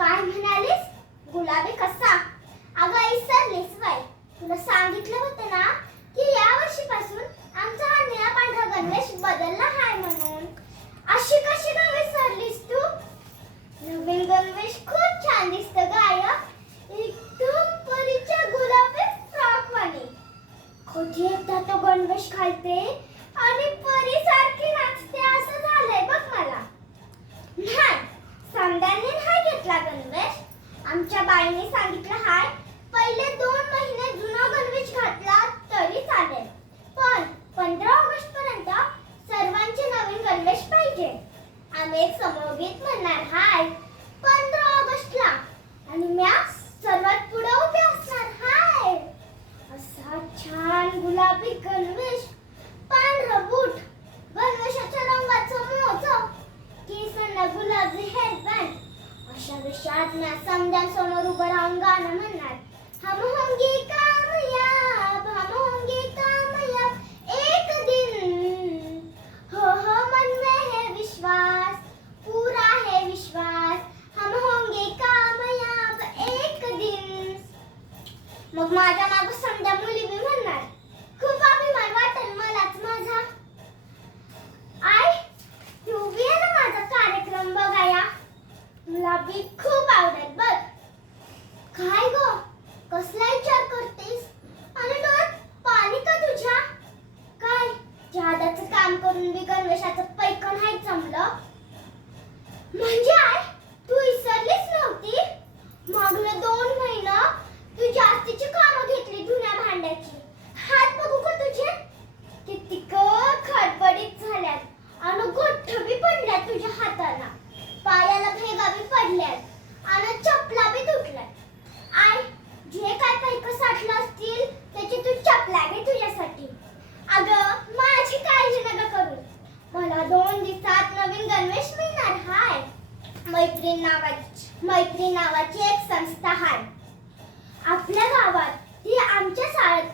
काय म्हणालीस? गुलाबी कसा? अगं इसरलीस वय तुला सांगितलं होतं ना की या वर्षीपासून आमचा हा निळा पांढरा गणवेश बदलला हाय म्हणून. अशी कशी का विसरलीस तू? नवीन गणवेश खूप छान दिसत गाय एकदम परीच्या गुलाबी फ्रॉक वाणी कधी एकदा तो गणवेश खालते आणि परी सारखी नाचते असं झालंय बघ मला नाही समद्याने नाही घेतला गणवेश आमच्या बाईने सांगितलं हाय पहिले दोन महिने जुना गणवेश घातला तरी चालेल. पण पंधरा ऑगस्ट पर्यंत सर्वांचे नवीन गणवेश पाहिजे. आम्ही एक समूहगीत म्हणणार हाय पंधरा ऑगस्टला. आणि मॅक्स अशा विषयात मी समद्यांसमोर उभं राहून गाणं म्हणणार हम होंगे कामयाब, हम होंगे कामयाब एक दिन। हो हो, मन में है विश्वास, पूरा है विश्वास। हम होंगे कामयाब एक दिन। मग माझ्या माग काय ग? कसला विचार करतेस? आणि डोळ्यात पाणी का तुझ्या? काय? जहादाचं काम करून बी गणवेशाचं पैकण नाही जमलं? म्हणजे आय तू विसरलीच नव्हती? मागलं दोन महिना तू जास्तीची कामं घेतली जुन्या भांड्याची. हात बघू का तुझे? किती खडबडीत झाल्यात. आणि गोठ्ठ बी पडल्यात तुझ्या हाताला. पायाला भेगा बी पडल्यात. आणि मैत्रीण नावाची मैत्रीण नावाची एक संस्था आहे. आपल्या गावात ती आमच्या शाळेत